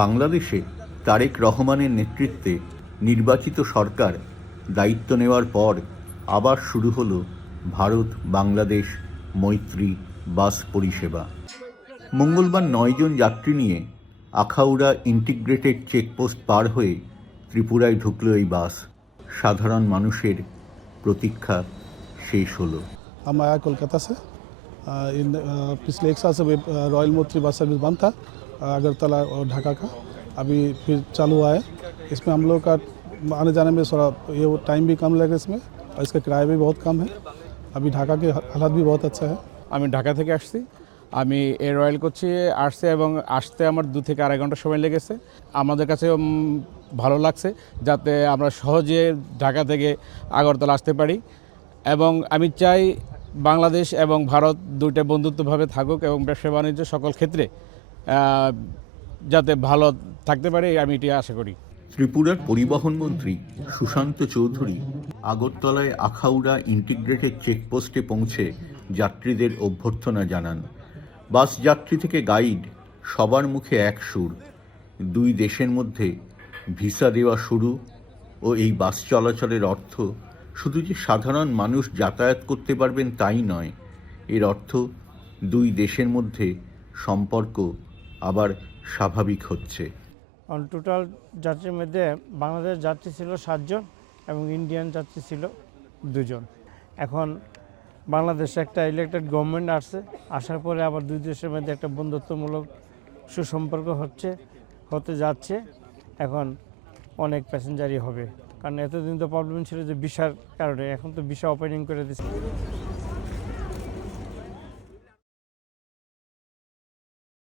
বাংলাদেশে তারেক রহমানের নেতৃত্বে নির্বাচিত সরকার দায়িত্ব নেওয়ার পর আবার শুরু হলো ভারত বাংলাদেশ মৈত্রী বাস পরিষেবা। মঙ্গলবার 9 জন যাত্রী নিয়ে আখাউড়া ইন্টিগ্রেটেড চেকপোস্ট পার হয়ে ত্রিপুরায় ঢুকল এই বাস। সাধারণ মানুষের প্রতীক্ষা শেষ হলো। हम आया कोलकाता से। पिछले 1 साल से रॉयल मोत्री बस सर्विस बंद था अगरतला और ढाका का, अभी फिर चालू हुआ है। इसमें हम लोग का आने जाने में थोड़ा ये टाइम भी कम लगे इसमें, और इसका किराया भी बहुत कम है। अभी ढाका के हालात भी बहुत अच्छा है। আমি ঢাকা থেকে আসছি, আমি এই রয়্যাল কোচে আসছে এবং আসতে আমার 2 থেকে 2.5 ঘন্টা সময় লেগেছে। আমাদের কাছে ভালো লাগছে যাতে আমরা সহজে ঢাকা থেকে আগরতলা আসতে পারি, এবং আমি চাই বাংলাদেশ এবং ভারত দুইটা বন্ধুত্বভাবে থাকুক এবং ব্যবসা বাণিজ্য সকল ক্ষেত্রে যাতে ভালো থাকতে পারে, আমি এটি আশা করি। ত্রিপুরার পরিবহন মন্ত্রী সুশান্ত চৌধুরী আগরতলায় আখাউড়া ইন্টিগ্রেটেড চেকপোস্টে পৌঁছে যাত্রীদের অভ্যর্থনা জানান। বাস যাত্রী থেকে গাইড সবার মুখে এক সুর, দুই দেশের মধ্যে ভিসা দেওয়া শুরু ও এই বাস চলাচলের অর্থ শুধু যে সাধারণ মানুষ যাতায়াত করতে পারবেন তাই নয়, এর অর্থ দুই দেশের মধ্যে সম্পর্ক আবার স্বাভাবিক হচ্ছে। টোটাল যাত্রীর মধ্যে বাংলাদেশ যাত্রী ছিল 7 জন এবং ইন্ডিয়ান যাত্রী ছিল 2 জন। এখন বাংলাদেশে একটা ইলেক্টেড গভর্নমেন্ট আসছে, আসার পরে আবার দুই দেশের মধ্যে একটা বন্ধুত্বমূলক সুসম্পর্ক হতে যাচ্ছে। এখন অনেক প্যাসেঞ্জারই হবে, কারণ এতদিন তো প্রবলেম ছিল যে ভিসার কারণে, এখন তো ভিসা ওপেনিং করে দিচ্ছে।